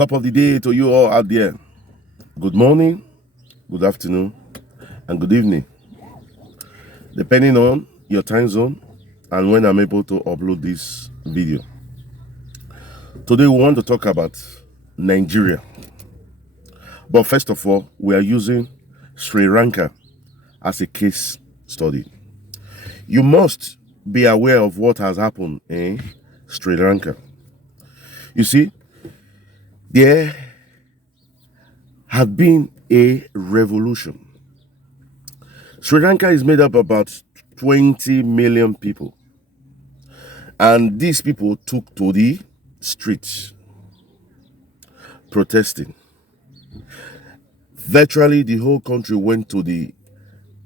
Top of the day to you all out there. Good morning, good afternoon, and good evening, depending on your time zone and when I'm able to upload this video. Today we want to talk about Nigeria. But first of all, we are using Sri Lanka as a case study. You must be aware of what has happened in Sri Lanka. You see, there had been a revolution. Sri Lanka is made up about 20 million people. And these people took to the streets protesting. Virtually the whole country went to the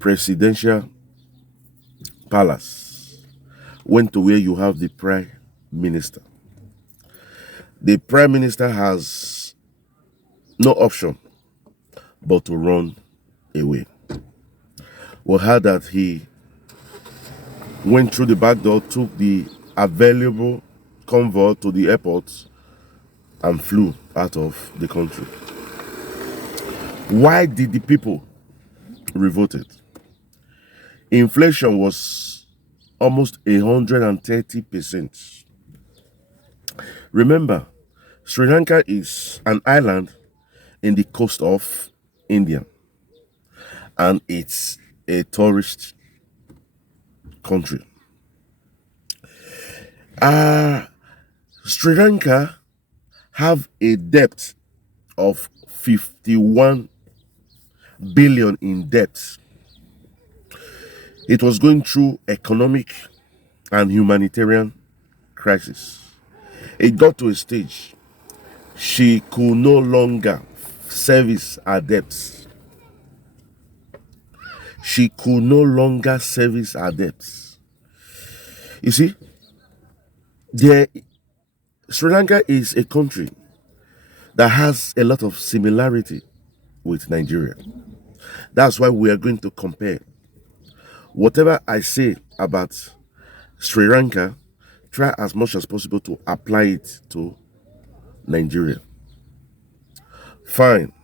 presidential palace, went to where you have the prime minister. The prime minister has no option but to run away. We heard that he went through the back door, took the available convoy to the airport and flew out of the country. Why did the people revolted? Inflation was almost 130%. Remember, Sri Lanka is an island in the coast of India, and it's a tourist country. Sri Lanka have a debt of 51 billion in debt. It was going through economic and humanitarian crisis. It got to a stage she could no longer service her debts. She could no longer service her debts. You see, Sri Lanka is a country that has a lot of similarity with Nigeria. That's why we are going to compare. Whatever I say about Sri Lanka, try as much as possible to apply it to Nigeria. Fine.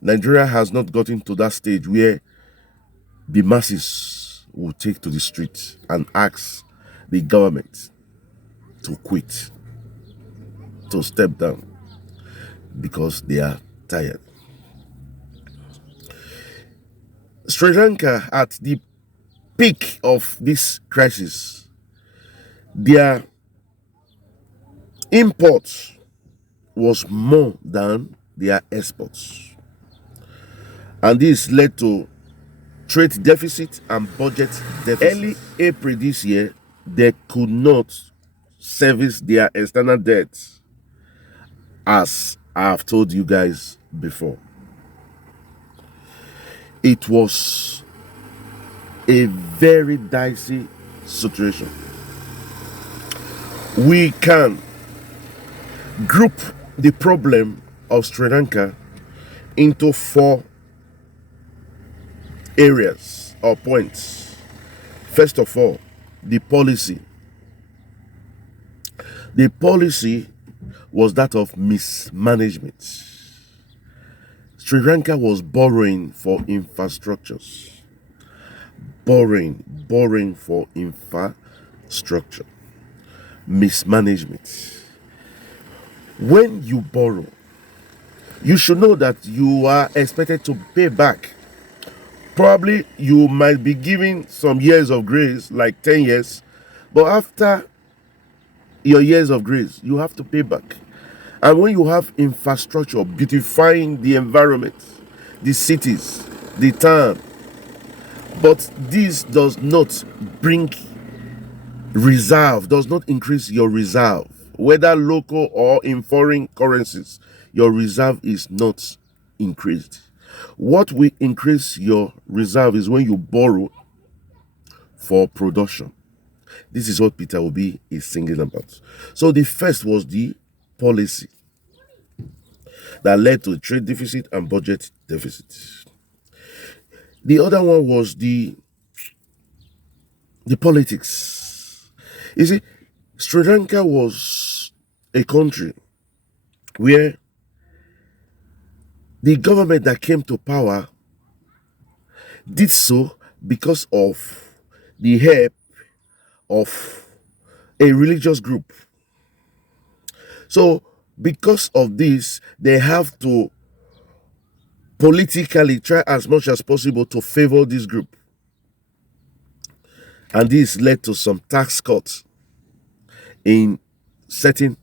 Nigeria has not gotten to that stage where the masses will take to the streets and ask the government to quit, to step down, because they are tired. Sri Lanka, at the peak of this crisis, their imports was more than their exports. And this led to trade deficit and budget deficit. Early April this year, they could not service their external debts, as I have told you guys before. It was a very dicey situation. We can group the problem of Sri Lanka into 4 areas or points. First of all, the policy. The policy was that of mismanagement. Sri Lanka was borrowing for infrastructures. Borrowing for infrastructure. Mismanagement. When you borrow, you should know that you are expected to pay back. Probably you might be given some years of grace, like 10 years, but after your years of grace, you have to pay back. And when you have infrastructure beautifying the environment, the cities, the town, but this does not bring reserve, does not increase your reserve, whether local or in foreign currencies, your reserve is not increased. What will increase your reserve is when you borrow for production. This is what Peter Obi is singing about. So the first was the policy that led to trade deficit and budget deficit. The other one was the politics. You see, Sri Lanka was a country where The government that came to power did so because of the help of a religious group. So, because of this, they have to politically try as much as possible to favor this group. And this led to some tax cuts in certain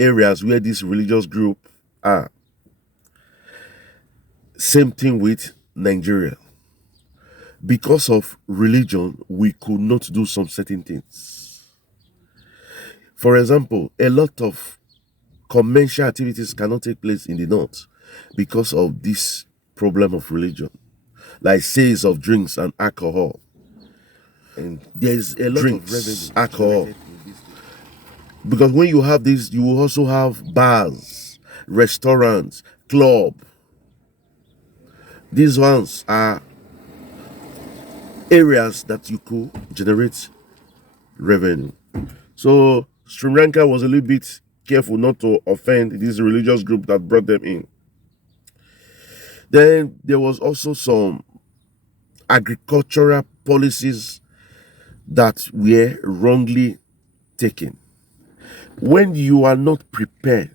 areas where this religious group are. Same thing with Nigeria. Because of religion, we could not do some certain things. For example, a lot of commercial activities cannot take place in the north because of this problem of religion, like sales of drinks and alcohol. And there's a lot drinks, of revenue, alcohol. Because when you have this, you will also have bars, restaurants, club. These ones are areas that you could generate revenue. So Sri Lanka was a little bit careful not to offend this religious group that brought them in. Then there was also some agricultural policies that were wrongly taken. When you are not prepared,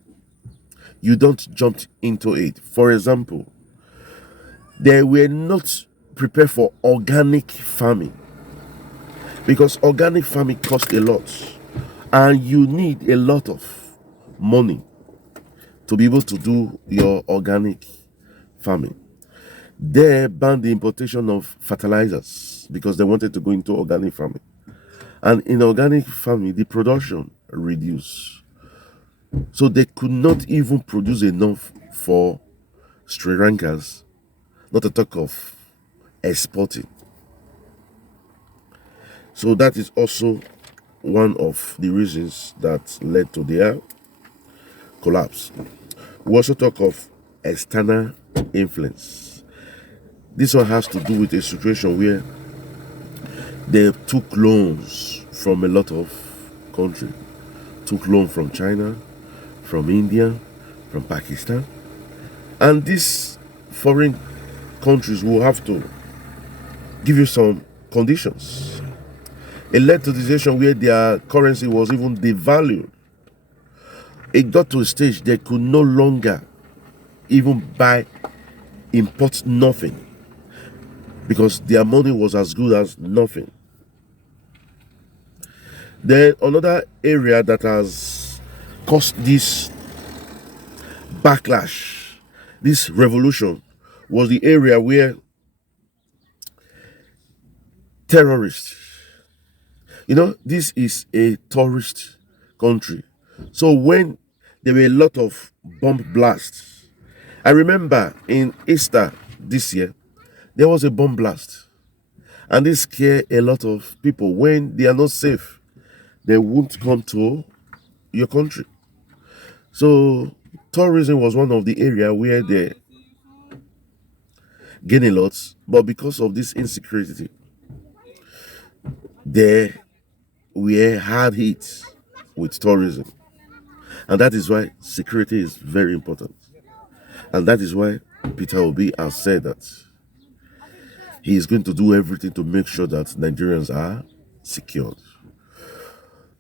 you don't jump into it. For example, they were not prepared for organic farming because organic farming costs a lot and you need a lot of money to be able to do your organic farming. They banned the importation of fertilizers because they wanted to go into organic farming. And in organic farming, the production reduced. So they could not even produce enough for Sri Lankans, not to talk of exporting. So that is also one of the reasons that led to their collapse. We also talk of external influence. This one has to do with a situation where they took loans from a lot of countries. Took loan from China, from India, from Pakistan. And these foreign countries will have to give you some conditions. It led to the situation where their currency was even devalued. It got to a stage they could no longer even import nothing because their money was as good as nothing. Then another area that has caused this backlash, this revolution, was the area where terrorists, this is a tourist country. So when there were a lot of bomb blasts, I remember in Easter this year, there was a bomb blast. And this scared a lot of people. When they are not safe, they won't come to your country. So tourism was one of the areas where they gain a lot, but because of this insecurity, they were hard hit with tourism. And that is why security is very important. And that is why Peter Obi has said that he is going to do everything to make sure that Nigerians are secured.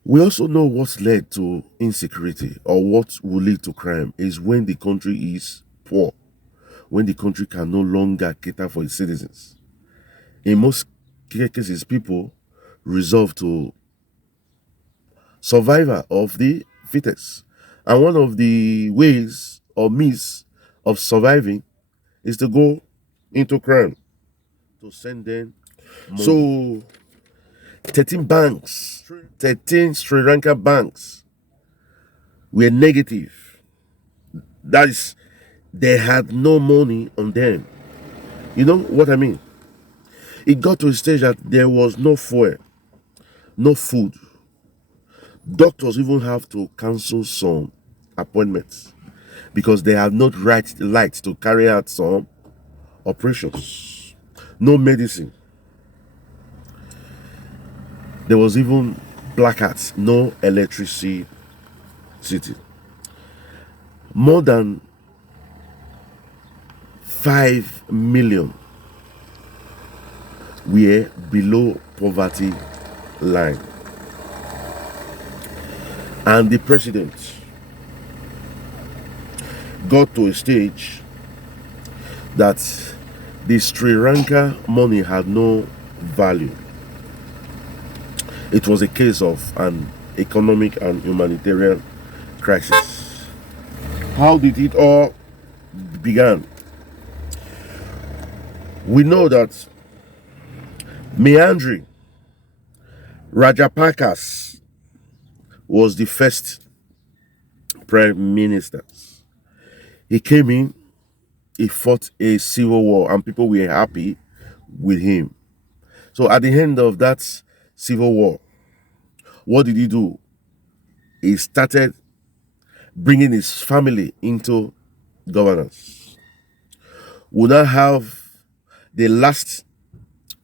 We also know what's led to insecurity or what will lead to crime is when the country is poor, when the country can no longer cater for its citizens. In most cases, people resolve to survival of the fittest. And one of the ways or means of surviving is to go into crime, to send them money. So 13 Sri Lanka banks were negative. That is, they had no money on them. You know what I mean? It got to a stage that there was no fuel, no food. Doctors even have to cancel some appointments because they have not light to carry out some operations. No medicine. There was even blackouts, no electricity. More than 5 million were below poverty line. And the president got to a stage that the Sri Lanka money had no value. It was a case of an economic and humanitarian crisis. How did it all begin? We know that Meandri Rajapakas was the first prime minister. He came in, he fought a civil war, and people were happy with him. So at the end of that civil war, what did he do? He started bringing his family into governance. We now have the last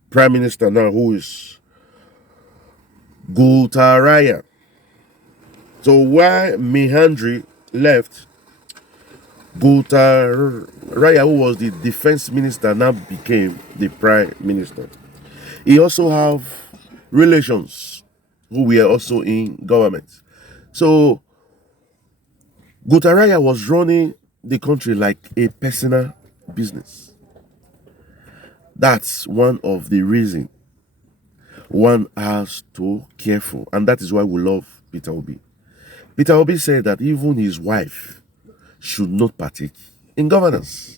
prime minister now, who is Gotabaya. So while Mehandri left, Gotabaya, who was the defense minister, now became the prime minister. He also have relations who were also in government. So Gotabaya was running the country like a personal business. That's one of the reasons one has to careful, and that is why we love Peter Obi. Peter Obi said that even his wife should not partake in governance,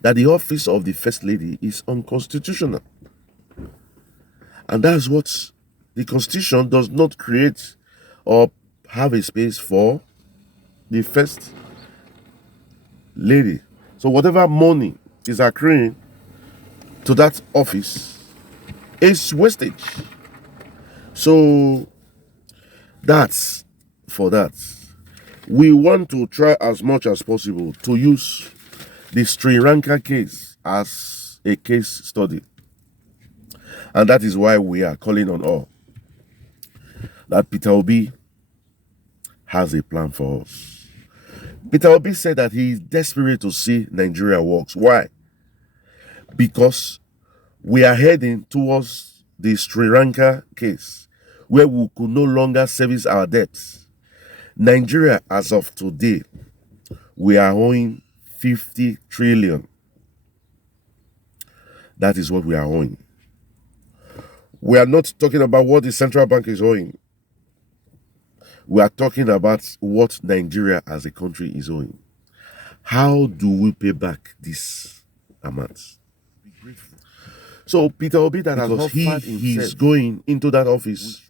that the office of the first lady is unconstitutional, and that's what the constitution does not create or have a space for the first lady. So whatever money is accruing to that office is wastage. So that's for that. We want to try as much as possible to use the Sri Lanka case as a case study. And that is why we are calling on all that Peter Obi has a plan for us. Peter Obi said that he is desperate to see Nigeria works. Why? Because we are heading towards the Sri Lanka case, where we could no longer service our debts. Nigeria, as of today, we are owing 50 trillion. That is what we are owing. We are not talking about what the central bank is owing. We are talking about what Nigeria as a country is owing. How do we pay back this amount? So Peter Obi, that has offered he's going into that office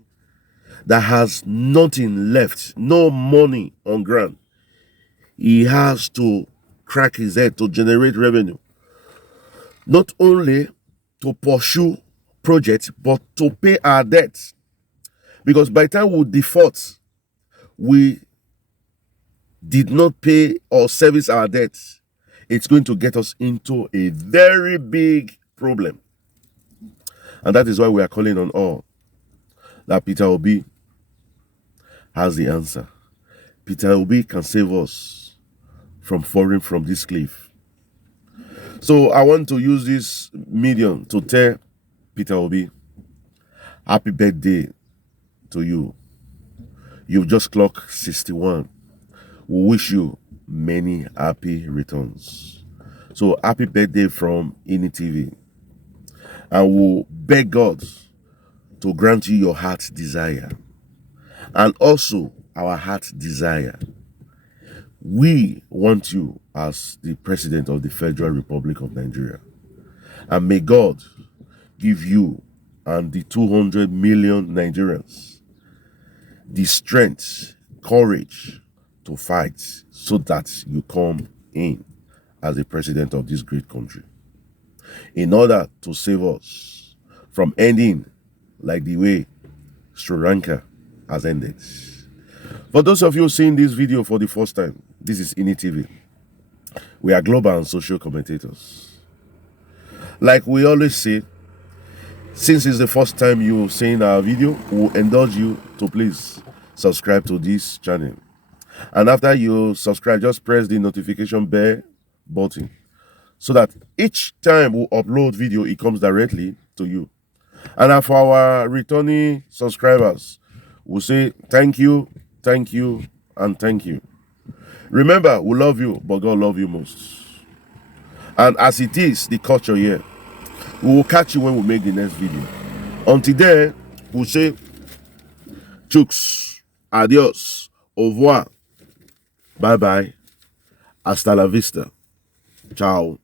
that has nothing left, no money on ground. He has to crack his head to generate revenue. Not only to pursue projects, but to pay our debts. Because by the time we default, we did not pay or service our debts, it's going to get us into a very big problem. And that is why we are calling on all that Peter Obi has the answer. Peter Obi can save us from falling from this cliff. So I want to use this medium to tell Peter Obi, happy birthday to you. You've just clocked 61. We wish you many happy returns. So happy birthday from Ini TV. I will beg God to grant you your heart's desire, and also our heart's desire. We want you as the President of the Federal Republic of Nigeria. And may God give you and the 200 million Nigerians the strength, courage to fight so that you come in as the President of this great country, in order to save us from ending like the way Sri Lanka has ended. For those of you seeing this video for the first time, this is Ini TV. We are global and social commentators. Like we always say, since it's the first time you're seeing our video, we'll indulge you to please subscribe to this channel. And after you subscribe, just press the notification bell button so that each time we upload video, it comes directly to you. And for our returning subscribers, we'll say thank you, and thank you. Remember, we love you, but God love you most. And as it is the culture here, we will catch you when we make the next video. Until then, we'll say chooks, adios, au revoir, bye bye, hasta la vista, ciao.